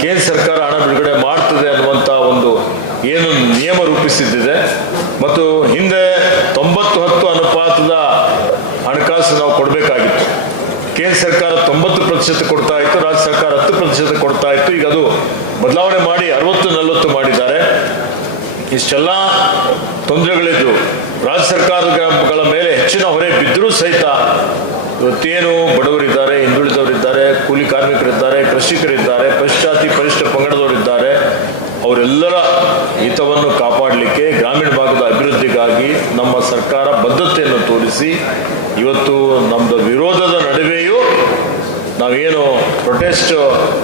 ಕೇಂದ್ರ ಸರ್ಕಾರ ಹಣ ಬಿಡುಗಡೆ ಮಾಡ್ತದೆ ಅನ್ನುವಂಥ ಒಂದು ಏನು ನಿಯಮ ರೂಪಿಸಿದ್ದಿದೆ ಮತ್ತು ಹಿಂದೆ 90-10 ಅನುಪಾತದ ಹಣಕಾಸು ನಾವು ಕೊಡಬೇಕಾಗಿತ್ತು. ಕೇಂದ್ರ ಸರ್ಕಾರ 90% ಕೊಡ್ತಾ ಇತ್ತು, ರಾಜ್ಯ ಸರ್ಕಾರ 10% ಕೊಡ್ತಾ ಇತ್ತು. ಈಗ ಅದು ಬದಲಾವಣೆ ಮಾಡಿ 60-40 ಮಾಡಿದ್ದಾರೆ. ಇಷ್ಟೆಲ್ಲ ತೊಂದರೆಗಳಿದ್ದು ರಾಜ್ಯ ಸರ್ಕಾರಗಳ ಮೇಲೆ ಹೆಚ್ಚಿನ ಹೊರೆ ಬಿದ್ದರೂ ಸಹಿತ ಇವತ್ತೇನು ಬಡವರಿದ್ದಾರೆ, ಹಿಂದುಳಿದವರಿದ್ದಾರೆ, ಕೂಲಿ ಕಾರ್ಮಿಕರಿದ್ದಾರೆ, ಕೃಷಿಕರಿದ್ದಾರೆ, ಪರಿಶಿಷ್ಟ ಪರಿಷ್ಠ ಪಂಗಡದವರಿದ್ದಾರೆ, ಅವರೆಲ್ಲರ ಹಿತವನ್ನು ಕಾಪಾಡಲಿಕ್ಕೆ ಗ್ರಾಮೀಣ ಭಾಗದ ಅಭಿವೃದ್ಧಿಗಾಗಿ ನಮ್ಮ ಸರ್ಕಾರ ಬದ್ಧತೆಯನ್ನು ತೋರಿಸಿ ಇವತ್ತು ನಮ್ಮದು ವಿರೋಧದ ನಡುವೆಯೂ ನಾವೇನು ಪ್ರೊಟೆಸ್ಟ್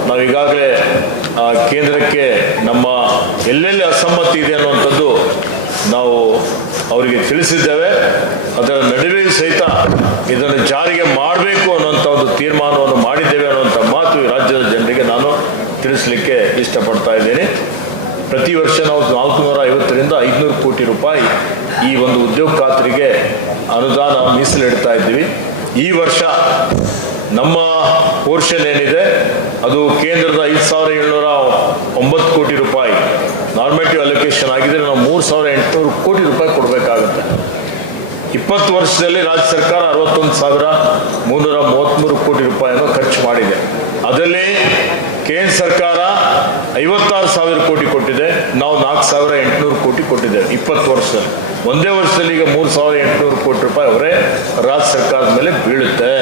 ನಾವೀಗಾಗಲೇ ಕೇಂದ್ರಕ್ಕೆ ನಮ್ಮ ಎಲ್ಲೆಲ್ಲಿ ಅಸಮ್ಮತಿ ಇದೆ ಅನ್ನುವಂಥದ್ದು ನಾವು ಅವರಿಗೆ ತಿಳಿಸಿದ್ದೇವೆ. ಅದರ ನಡುವೆಯೂ ಸಹಿತ ಇದನ್ನು ಜಾರಿಗೆ ಮಾಡಬೇಕು ಅನ್ನುವಂಥ ಒಂದು ತೀರ್ಮಾನವನ್ನು ಮಾಡಿದ್ದೇವೆ ಅನ್ನುವಂಥ ಮಾತು ಈ ರಾಜ್ಯದ ಜನರಿಗೆ ನಾನು ತಿಳಿಸಲಿಕ್ಕೆ ಇಷ್ಟಪಡ್ತಾ ಇದ್ದೇನೆ. ಪ್ರತಿ ವರ್ಷ ನಾವು 450ರಿಂದ 500 ಕೋಟಿ ರೂಪಾಯಿ ಈ ಒಂದು ಉದ್ಯೋಗ ಖಾತ್ರಿಗೆ ಅನುದಾನ ಮೀಸಲಿಡ್ತಾ ಇದ್ದೀವಿ. ಈ ವರ್ಷ ನಮ್ಮ ಪೋರ್ಷನ್ ಏನಿದೆ ಅದು ಕೇಂದ್ರದ 5,709 ಕೋಟಿ ರೂಪಾಯಿ ನಾರ್ಮೇಟಿವ್ ಅಲೋಕೇಶನ್ ಆಗಿದ್ರೆ ನಾವು 3,800 ಕೋಟಿ ರೂಪಾಯಿ ಕೊಡಬೇಕಾಗುತ್ತೆ. 20 ವರ್ಷದಲ್ಲಿ ರಾಜ್ಯ ಸರ್ಕಾರ 61,333 ಕೋಟಿ ರೂಪಾಯಿಯನ್ನು ಖರ್ಚು ಮಾಡಿದೆ. ಅದರಲ್ಲಿ ಕೇಂದ್ರ ಸರ್ಕಾರ 56,000 ಕೋಟಿ ಕೊಟ್ಟಿದೆ, ನಾವು 4,800 ಕೋಟಿ ಕೊಟ್ಟಿದ್ದೇವೆ 20 ವರ್ಷದಲ್ಲಿ. ಒಂದೇ ವರ್ಷದಲ್ಲಿ ಈಗ 3,800 ಕೋಟಿ ರೂಪಾಯಿ ಹೊರೆ ರಾಜ್ಯ ಸರ್ಕಾರದ ಮೇಲೆ ಬೀಳುತ್ತೆ.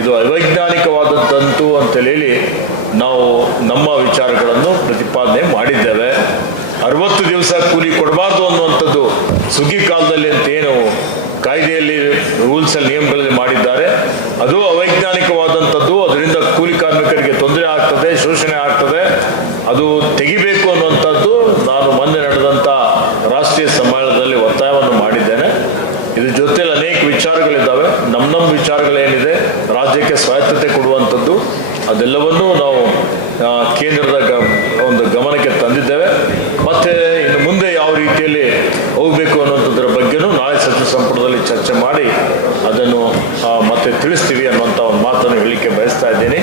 ಇದು ಅವೈಜ್ಞಾನಿಕವಾದದ್ದಂತೂ ಅಂತೇಳಿ ನಾವು ನಮ್ಮ ವಿಚಾರಗಳನ್ನು ಪ್ರತಿಪಾದನೆ ಮಾಡಿದ್ದೇವೆ. 60 ದಿವಸ ಕೂಲಿ ಕೊಡಬಾರ್ದು ಅನ್ನುವಂಥದ್ದು ಸುಗ್ಗಿ ಕಾಲದಲ್ಲಿ ಅಂತ ಏನು ಕಾಯ್ದೆಯಲ್ಲಿ ರೂಲ್ಸಲ್ಲಿ ನಿಯಮಗಳಲ್ಲಿ ಮಾಡಿದ್ದಾರೆ, ಅದು ಅವೈಜ್ಞಾನಿಕವಾದಂಥದ್ದು. ಅದರಿಂದ ಕೂಲಿ ಕಾರ್ಮಿಕರಿಗೆ ತೊಂದರೆ ಆಗ್ತದೆ, ಶೋಷಣೆ ಆಗ್ತದೆ. ಅದು ತೆಗಿಬೇಕು ಅನ್ನುವಂಥದ್ದು ನಾನು ಮೊನ್ನೆ ನಡೆದಂಥ ರಾಷ್ಟ್ರೀಯ ಸಮ್ಮೇಳನದಲ್ಲಿ ಒತ್ತಾಯವನ್ನು ಮಾಡಿದ್ದೇನೆ. ಇದ್ರ ಜೊತೆಯಲ್ಲಿ ಅನೇಕ ವಿಚಾರಗಳಿದ್ದಾವೆ. ನಮ್ಮ ವಿಚಾರಗಳೇನಿದೆ, ರಾಜ್ಯಕ್ಕೆ ಸ್ವಾಯತ್ತತೆ ಕೊಡುವಂಥದ್ದು, ಅದೆಲ್ಲವನ್ನೂ ನಾವು ಕೇಂದ್ರದ ಒಂದು ಗಮನಕ್ಕೆ ತಂದಿದ್ದೇವೆ. ಮತ್ತೆ ಇನ್ನು ಮುಂದೆ ಯಾವ ರೀತಿಯಲ್ಲಿ ಹೋಗಬೇಕು ಅನ್ನುವಂಥದ್ರ ಬಗ್ಗೆನೂ ನಾಳೆ ಸಚಿವ ಸಂಪುಟದಲ್ಲಿ ಚರ್ಚೆ ಮಾಡಿ ಅದನ್ನು ಮತ್ತೆ ತಿಳಿಸ್ತೀವಿ ಅನ್ನುವಂಥ ಒಂದು ಮಾತನ್ನು ಹೇಳಲಿಕ್ಕೆ ಬಯಸ್ತಾ ಇದ್ದೇನೆ.